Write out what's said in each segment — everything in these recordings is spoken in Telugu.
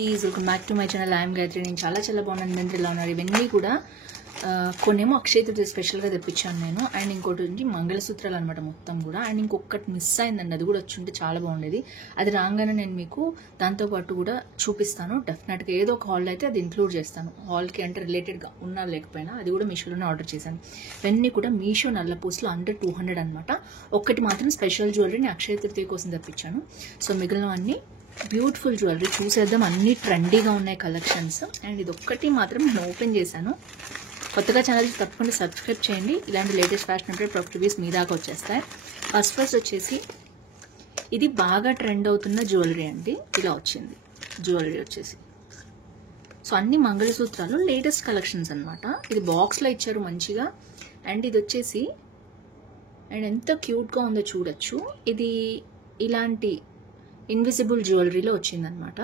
Welcome back to my channel. I'm Gayatri. నేను చాలా బాగున్నాను. మీరు ఎలా ఉన్నారు? ఇవన్నీ కూడా కొన్నేమో అక్షయ తృతీయ స్పెషల్గా తెప్పించాను నేను. అండ్ ఇంకోటి నుంచి మంగళసూత్రాలు అనమాట మొత్తం కూడా. అండ్ ఇంకొకటి మిస్ అయిందండి, అది కూడా వచ్చి ఉంటే చాలా బాగుండేది. అది రాగానే నేను మీకు దాంతోపాటు కూడా చూపిస్తాను. డెఫినెట్గా ఏదో ఒక హాల్ అయితే అది ఇంక్లూడ్ చేస్తాను. హాల్కి అంటే రిలేటెడ్గా ఉన్నా లేకపోయినా అది కూడా మీషోలోనే ఆర్డర్ చేశాను. ఇవన్నీ కూడా మీషో నల్ల పూసలు అండర్ 200 అనమాట. ఒక్కటి మాత్రం స్పెషల్ జ్యువెలరీని అక్షయ తృతీయ కోసం తెప్పించాను. సో మిగిలినవన్నీ బ్యూటిఫుల్ జ్యువెలరీ చూసేద్దాం. అన్ని ట్రెండీగా ఉన్నాయి కలెక్షన్స్. అండ్ ఇది ఒక్కటి మాత్రం నేను ఓపెన్ చేశాను. కొత్తగా ఛానల్ తప్పకుండా సబ్స్క్రైబ్ చేయండి. ఇలాంటి latest fashion update product reviews మీ దాకా వచ్చేస్తాయి. ఫస్ట్ వచ్చేసి ఇది బాగా ట్రెండ్ అవుతున్న జ్యువెలరీ అండి. ఇలా వచ్చింది జ్యువెలరీ వచ్చేసి. సో అన్ని మంగళసూత్రాలు లేటెస్ట్ కలెక్షన్స్ అనమాట. ఇది బాక్స్లో ఇచ్చారు మంచిగా. అండ్ ఇది వచ్చేసి అండ్ ఎంత క్యూట్గా ఉందో చూడొచ్చు. ఇది ఇలాంటి ఇన్విజిబుల్ జ్యువెలరీలో వచ్చిందనమాట.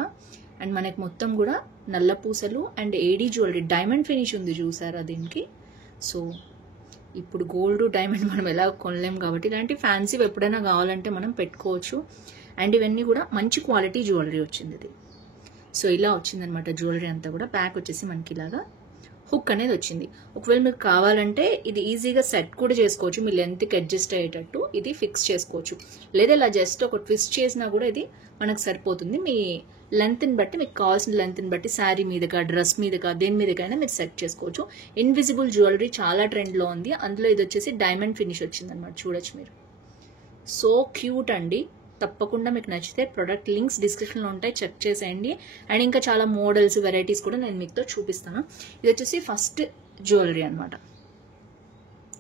అండ్ మనకి మొత్తం కూడా నల్ల పూసలు and AD jewellery diamond finish ఉంది చూసారా దీనికి. సో ఇప్పుడు గోల్డ్ డైమండ్ మనం ఎలా కొనలేం కాబట్టి ఇలాంటి ఫ్యాన్సీ ఎప్పుడైనా కావాలంటే మనం పెట్టుకోవచ్చు. అండ్ ఇవన్నీ కూడా మంచి క్వాలిటీ జ్యువెలరీ వచ్చింది ఇది. సో ఇలా వచ్చిందనమాట జ్యువెలరీ అంతా కూడా. ప్యాక్ వచ్చేసి మనకి ఇలాగా హుక్ అనేది వచ్చింది. ఒకవేళ మీకు కావాలంటే ఇది ఈజీగా సెట్ కూడా చేసుకోవచ్చు. మీ లెంత్కి అడ్జస్ట్ అయ్యేటట్టు ఇది ఫిక్స్ చేసుకోవచ్చు. లేదా ఇలా జస్ట్ ఒక ట్విస్ట్ చేసినా కూడా ఇది మనకు సరిపోతుంది. మీ లెంత్ని బట్టి, మీకు కావాల్సిన లెంత్ని బట్టి శారీ మీదగా, డ్రెస్ మీదగా, దేని మీదకైనా మీరు సెట్ చేసుకోవచ్చు. ఇన్విజిబుల్ జ్యువెలరీ చాలా ట్రెండ్లో ఉంది. అందులో ఇది వచ్చేసి డైమండ్ ఫినిష్ వచ్చిందనమాట. చూడొచ్చు మీరు. సో క్యూట్ అండి. తప్పకుండా మీకు నచ్చితే ప్రొడక్ట్ లింక్స్ డిస్క్రిప్షన్లో ఉంటాయి, చెక్ చేసేయండి. అండ్ ఇంకా చాలా మోడల్స్, వెరైటీస్ కూడా నేను మీతో చూపిస్తాను. ఇది వచ్చేసి ఫస్ట్ జ్యువెలరీ అనమాట.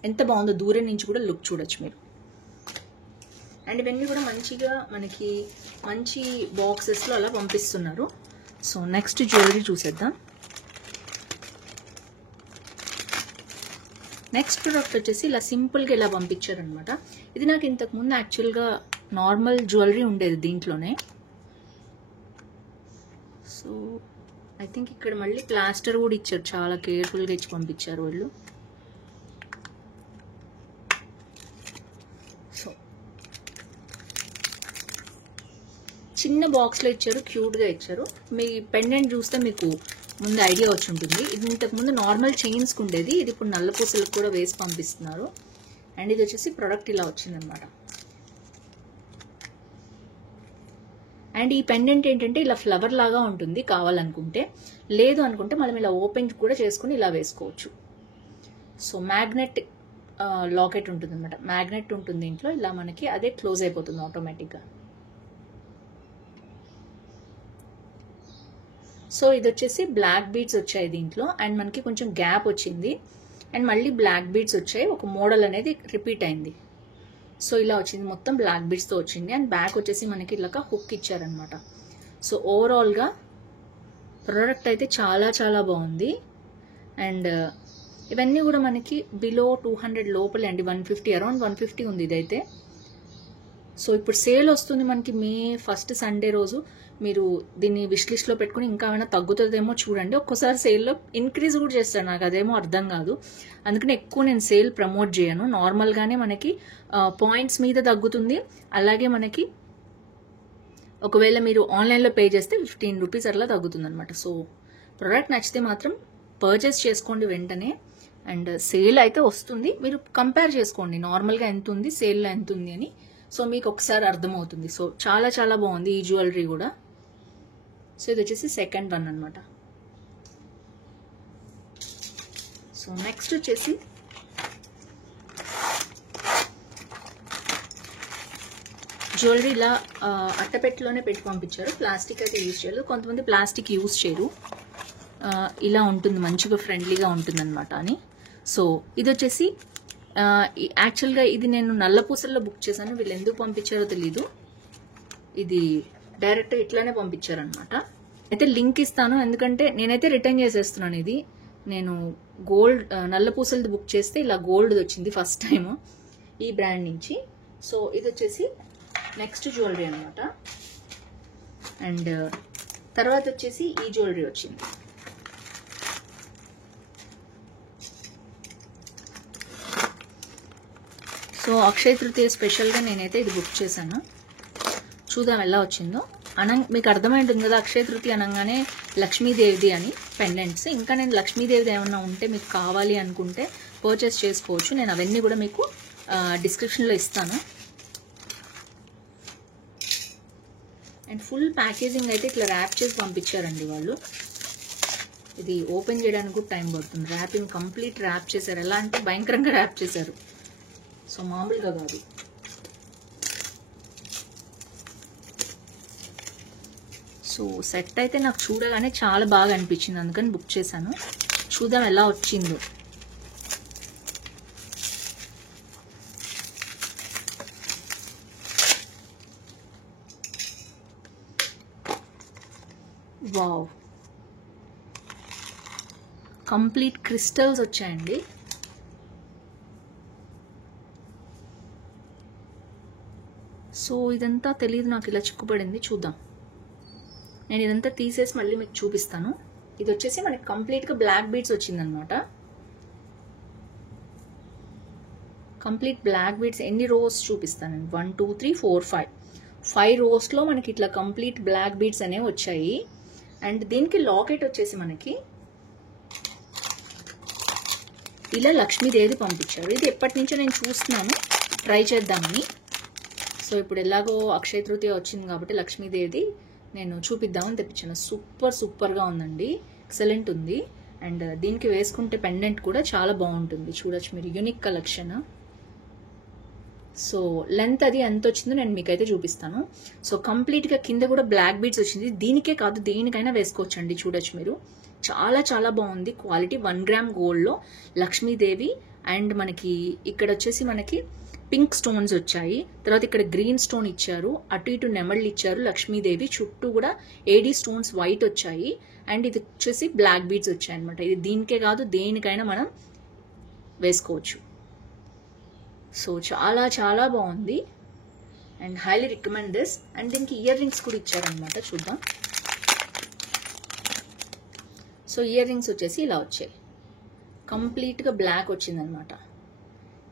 ఎంత బాగుందో దూరం నుంచి కూడా లుక్ చూడొచ్చు మీరు. అండ్ ఇవన్నీ కూడా మంచిగా మనకి మంచి బాక్సెస్లో అలా పంపిస్తున్నారు. సో నెక్స్ట్ జ్యువెలరీ చూసేద్దాం. నెక్స్ట్ ప్రోడక్ట్ వచ్చేసి ఇలా సింపుల్గా ఇలా పంపించారనమాట. ఇది నాకు ఇంతకుముందు యాక్చువల్గా నార్మల్ జ్యువెలరీ ఉండేది దీంట్లోనే. సో ఐ థింక్ ఇక్కడ మళ్ళీ ప్లాస్టర్ కూడా ఇచ్చారు. చాలా కేర్ఫుల్గా ఇచ్చి పంపించారు వాళ్ళు. సో చిన్న బాక్స్లో ఇచ్చారు, క్యూట్గా ఇచ్చారు. మీ పెండెంట్ చూస్తే మీకు ముందు ఐడియా వచ్చి ఉంటుంది. ఇది ఇంతకుముందు నార్మల్ చైన్స్కి ఉండేది, ఇది ఇప్పుడు నల్ల పూసలకు కూడా వేసి పంపిస్తున్నారు. అండ్ ఇది వచ్చేసి ప్రోడక్ట్ ఇలా వచ్చిందనమాట. అండ్ ఈ పెండెంట్ ఏంటంటే ఇలా ఫ్లవర్ లాగా ఉంటుంది కావాలనుకుంటే. లేదు అనుకుంటే మనం ఇలా ఓపెన్ కూడా చేసుకుని ఇలా వేసుకోవచ్చు. సో మ్యాగ్నెట్ లాకెట్ ఉంటుంది అనమాట. మ్యాగ్నెట్ ఉంటుంది దీంట్లో. ఇలా మనకి అదే క్లోజ్ అయిపోతుంది ఆటోమేటిక్గా. సో ఇది వచ్చేసి బ్లాక్ బీడ్స్ వచ్చాయి దీంట్లో. అండ్ మనకి కొంచెం గ్యాప్ వచ్చింది. అండ్ మళ్ళీ బ్లాక్ బీడ్స్ వచ్చాయి. ఒక మోడల్ అనేది రిపీట్ అయింది. సో ఇలా వచ్చింది, మొత్తం బ్లాక్ బీడ్స్తో వచ్చింది. అండ్ బ్యాక్ వచ్చేసి మనకి ఇలాగ హుక్ ఇచ్చారనమాట. సో ఓవరాల్గా ప్రోడక్ట్ అయితే చాలా బాగుంది. అండ్ ఇవన్నీ కూడా మనకి బిలో 200 లోపలే అండి. 150 అరౌండ్ 150 ఉంది ఇదైతే. సో ఇప్పుడు సేల్ వస్తుంది మనకి మే 1st సండే రోజు. మీరు దీన్ని విష్ లిస్ట్లో పెట్టుకుని ఇంకా ఏమైనా తగ్గుతుందేమో చూడండి. ఒక్కోసారి సేల్లో ఇంక్రీజ్ కూడా చేస్తాను, నాకు అదేమో అర్థం కాదు. అందుకని ఎక్కువ నేను సేల్ ప్రమోట్ చేయను. నార్మల్గానే మనకి పాయింట్స్ మీద తగ్గుతుంది. అలాగే మనకి ఒకవేళ మీరు ఆన్లైన్లో పే చేస్తే 15 రూపీస్ అట్లా తగ్గుతుంది అనమాట. సో ప్రోడక్ట్ నచ్చితే మాత్రం పర్చేస్ చేసుకోండి వెంటనే. అండ్ సేల్ అయితే వస్తుంది, మీరు కంపేర్ చేసుకోండి నార్మల్గా ఎంత ఉంది, సేల్లో ఎంత ఉంది అని. సో మీకు ఒకసారి అర్థమవుతుంది. సో చాలా బాగుంది ఈ జ్యువెలరీ కూడా. సో ఇది వచ్చేసి సెకండ్ వన్ అనమాట. సో నెక్స్ట్ వచ్చేసి జ్యువెలరీ ఇలా అట్టపెట్టిలోనే పెట్టి పంపించారు. ప్లాస్టిక్ అయితే యూజ్ చేయలేదు. కొంతమంది ప్లాస్టిక్ యూజ్ చేయరు. ఇలా ఉంటుంది, మంచిగా ఫ్రెండ్లీగా ఉంటుంది అనమాట అని. సో ఇది వచ్చేసి యాక్చువల్గా ఇది నేను నల్ల పూసల్లో బుక్ చేశాను. వీళ్ళు ఎందుకు పంపించారో తెలీదు. ఇది డైరెక్ట్ ఇట్లానే పంపించారనమాట. అయితే లింక్ ఇస్తాను, ఎందుకంటే నేనైతే రిటర్న్ చేసేస్తున్నాను. ఇది నేను గోల్డ్ నల్ల పూసలది బుక్ చేస్తే ఇలా గోల్డ్ వచ్చింది ఫస్ట్ టైం ఈ బ్రాండ్ నుంచి. సో ఇది వచ్చేసి నెక్స్ట్ జ్యువెలరీ అనమాట. అండ్ తర్వాత వచ్చేసి ఈ జ్యువెలరీ వచ్చింది. సో అక్షయ తృతీయ స్పెషల్గా నేనైతే ఇది బుక్ చేశాను. చూద్దాం ఎలా వచ్చిందో. మీకు అర్థమైంటుంది కదా, అక్షయ తృతీయ అనగానే లక్ష్మీదేవిది అని పెండెంట్స్. ఇంకా నేను లక్ష్మీదేవిది ఏమన్నా ఉంటే మీకు కావాలి అనుకుంటే పర్చేస్ చేసుకోవచ్చు. నేను అవన్నీ కూడా మీకు డిస్క్రిప్షన్లో ఇస్తాను. అండ్ ఫుల్ ప్యాకేజింగ్ అయితే ఇట్లా ర్యాప్ చేసి పంపించారండి వాళ్ళు. ఇది ఓపెన్ చేయడానికి కూడా టైం పడుతుంది. ర్యాపింగ్ కంప్లీట్ ర్యాప్ చేశారు. ఎలా అంటే భయంకరంగా ర్యాప్ చేశారు, సో మామూలుగా కాదు. సో సెట్ అయితే నాకు చూడగానే చాలా బాగా అనిపించింది, అందుకని బుక్ చేశాను. చూద్దాం ఎలా వచ్చిందో. వావ్, కంప్లీట్ క్రిస్టల్స్ వచ్చాయండి. సో ఇదంతా తెలియదు నాకు, ఇలా చిక్కుపడింది. చూద్దాం, నేను ఇదంతా తీసేసి మళ్ళీ మీకు చూపిస్తాను. ఇది వచ్చేసి మనకి కంప్లీట్గా బ్లాక్ బీడ్స్ వచ్చిందనమాట. కంప్లీట్ బ్లాక్ బీడ్స్ ఎన్ని రోస్ చూపిస్తాను. 1 2 3 4 5 రోస్లో మనకి ఇట్లా కంప్లీట్ బ్లాక్ బీడ్స్ అనేవి వచ్చాయి. అండ్ దీనికి లాకెట్ వచ్చేసి మనకి ఇలా లక్ష్మీదేవి పంపించారు. ఇది ఎప్పటి నుంచో నేను చూస్తున్నాను, ట్రై చేద్దామని. సో ఇప్పుడు ఎలాగో అక్షయ తృతీయ వచ్చింది కాబట్టి లక్ష్మీదేవి నేను చూపిద్దామని తెప్పించాను. సూపర్గా ఉందండి, ఎక్సలెంట్ ఉంది. అండ్ దీనికి వేసుకుంటే పెండెంట్ కూడా చాలా బాగుంటుంది. చూడొచ్చు మీరు, యూనిక్ కలెక్షన్. సో లెంత్ అది ఎంత వచ్చిందో నేను మీకైతే చూపిస్తాను. సో కంప్లీట్గా కింద కూడా బ్లాక్ బీడ్స్ వచ్చింది. దీనికే కాదు దేనికైనా వేసుకోవచ్చండి. చూడొచ్చు మీరు, చాలా బాగుంది క్వాలిటీ. 1 గ్రామ్ గోల్డ్లో లక్ష్మీదేవి. అండ్ మనకి ఇక్కడ వచ్చేసి మనకి పింక్ స్టోన్స్ వచ్చాయి. తర్వాత ఇక్కడ గ్రీన్ స్టోన్ ఇచ్చారు, అటు ఇటు నెమళ్ళు ఇచ్చారు లక్ష్మీదేవి. చుట్టూ కూడా ఏడీ స్టోన్స్ వైట్ వచ్చాయి. అండ్ ఇది వచ్చేసి బ్లాక్ బీడ్స్ వచ్చాయి అనమాట. ఇది దీనికే కాదు దేనికైనా మనం వేసుకోవచ్చు. సో చాలా బాగుంది and highly recommend this. And దీనికి ఇయర్ రింగ్స్ కూడా ఇచ్చారనమాట. చూద్దాం. సో ఇయర్ రింగ్స్ వచ్చేసి ఇలా వచ్చాయి, కంప్లీట్గా బ్లాక్ వచ్చిందనమాట.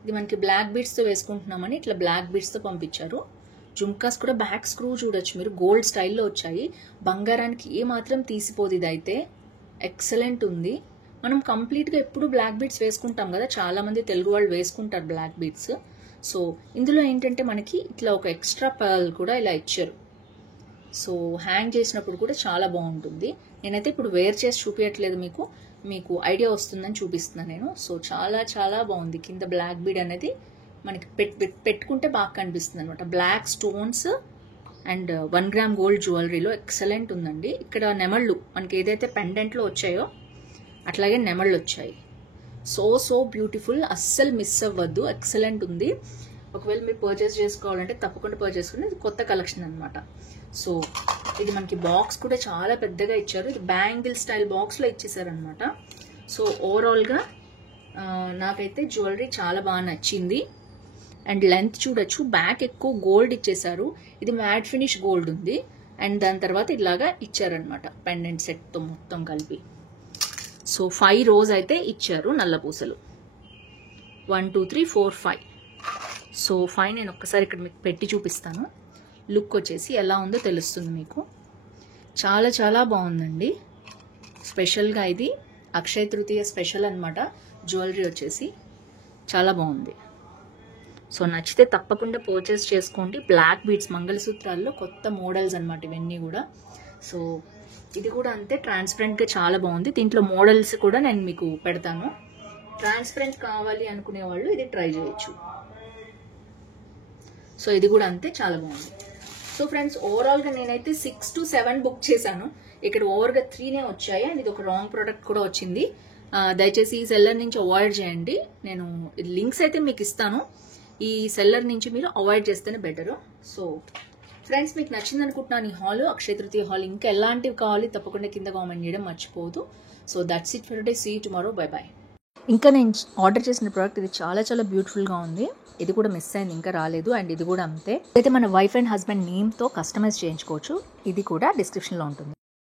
ఇది మనకి బ్లాక్ బీడ్స్తో వేసుకుంటున్నామని ఇట్లా బ్లాక్ బీడ్స్తో పంపించారు. జుమ్కాస్ కూడా బ్యాక్ స్క్రూ చూడొచ్చు మీరు, గోల్డ్ స్టైల్లో వచ్చాయి. బంగారానికి ఏమాత్రం తీసిపోదు. ఇదైతే ఎక్సలెంట్ ఉంది. మనం కంప్లీట్గా ఎప్పుడు బ్లాక్ బీడ్స్ వేసుకుంటాం కదా, చాలామంది తెలుగు వాళ్ళు వేసుకుంటారు బ్లాక్ బీడ్స్. సో ఇందులో ఏంటంటే మనకి ఇట్లా ఒక ఎక్స్ట్రా పర్ల్ కూడా ఇలా ఇచ్చారు. సో హ్యాంగ్ చేసినప్పుడు కూడా చాలా బాగుంటుంది. నేనైతే ఇప్పుడు వేర్ చేసి చూపించట్లేదు, మీకు ఐడియా వస్తుందని చూపిస్తున్నాను నేను. సో చాలా బాగుంది. కింద బ్లాక్ బీడ్ అనేది మనకి పెట్టుకుంటే బాగా కనిపిస్తుంది అనమాట. Black stones and 1 gram gold జ్యువెలరీలో ఎక్సలెంట్ ఉందండి. ఇక్కడ నెమళ్ళు మనకి ఏదైతే పెండెంట్లో వచ్చాయో అట్లాగే నెమళ్ళు వచ్చాయి. సో బ్యూటిఫుల్, అస్సలు మిస్ అవ్వద్దు, ఎక్సలెంట్ ఉంది. ఒకవేళ మీరు పర్చేస్ చేసుకోవాలంటే తప్పకుండా పర్చేస్ చేసుకోండి. ఇది కొత్త కలెక్షన్ అనమాట. సో ఇది మనకి బాక్స్ కూడా చాలా పెద్దగా ఇచ్చారు. ఇది బ్యాంగిల్ స్టైల్ బాక్స్లో ఇచ్చేసారనమాట. సో ఓవరాల్గా నాకైతే జ్యువెలరీ చాలా బాగా నచ్చింది. అండ్ లెంత్ చూడొచ్చు, బ్యాక్ ఎక్కువ గోల్డ్ ఇచ్చేసారు. ఇది మ్యాట్ ఫినిష్ గోల్డ్ ఉంది. అండ్ దాని తర్వాత ఇలాగా ఇచ్చారనమాట పెండెంట్ సెట్తో మొత్తం కలిపి. సో 5 రోజ్ అయితే ఇచ్చారు నల్ల పూసలు. 1 2 3 4 5. సో 5 నేను ఒక్కసారి ఇక్కడ మీకు పెట్టి చూపిస్తాను. లుక్ వచ్చేసి ఎలా ఉందో తెలుస్తుంది మీకు. చాలా బాగుందండి. స్పెషల్గా ఇది అక్షయ తృతీయ స్పెషల్ అనమాట. జ్యువెలరీ వచ్చేసి చాలా బాగుంది. సో నచ్చితే తప్పకుండా పర్చేస్ చేసుకోండి. బ్లాక్ బీడ్స్ మంగళసూత్రాల్లో కొత్త మోడల్స్ అనమాట ఇవన్నీ కూడా. సో ఇది కూడా అంతే, ట్రాన్స్పరెంట్గా చాలా బాగుంది. దీంట్లో మోడల్స్ కూడా నేను మీకు పెడతాను. ట్రాన్స్పరెంట్ కావాలి అనుకునే వాళ్ళు ఇది ట్రై చేయొచ్చు. సో ఇది కూడా అంతే, చాలా బాగుంది. సో ఫ్రెండ్స్ ఓవరాల్గా నేనైతే 6 to 7 బుక్ చేశాను. ఇక్కడ ఓవర్గా 3నే వచ్చాయి. అండ్ ఇది ఒక రాంగ్ ప్రోడక్ట్ కూడా వచ్చింది. దయచేసి ఈ సెల్లర్ నుంచి అవాయిడ్ చేయండి. నేను లింక్స్ అయితే మీకు ఇస్తాను. ఈ సెల్లర్ నుంచి మీరు అవాయిడ్ చేస్తేనే బెటరు. సో ఫ్రెండ్స్ మీకు నచ్చింది అనుకుంటున్నాను ఈ హాల్, అక్షయ తృతీయ హాల్. ఇంకా ఎలాంటివి కావాలి తప్పకుండా కింద కామెంట్ చేయడం మర్చిపోవద్దు. So that's it for today. See you tomorrow. Bye. ఇంకా నేను ఆర్డర్ చేసిన ప్రోడక్ట్ ఇది చాలా బ్యూటిఫుల్గా ఉంది. ఇది కూడా మిస్ అయింది, ఇంకా రాలేదు. అండ్ ఇది కూడా అంతే. అయితే మన వైఫ్ అండ్ హస్బెండ్ నేమ్తో కస్టమైజ్ చేయించుకోవచ్చు. ఇది కూడా డిస్క్రిప్షన్లో ఉంటుంది.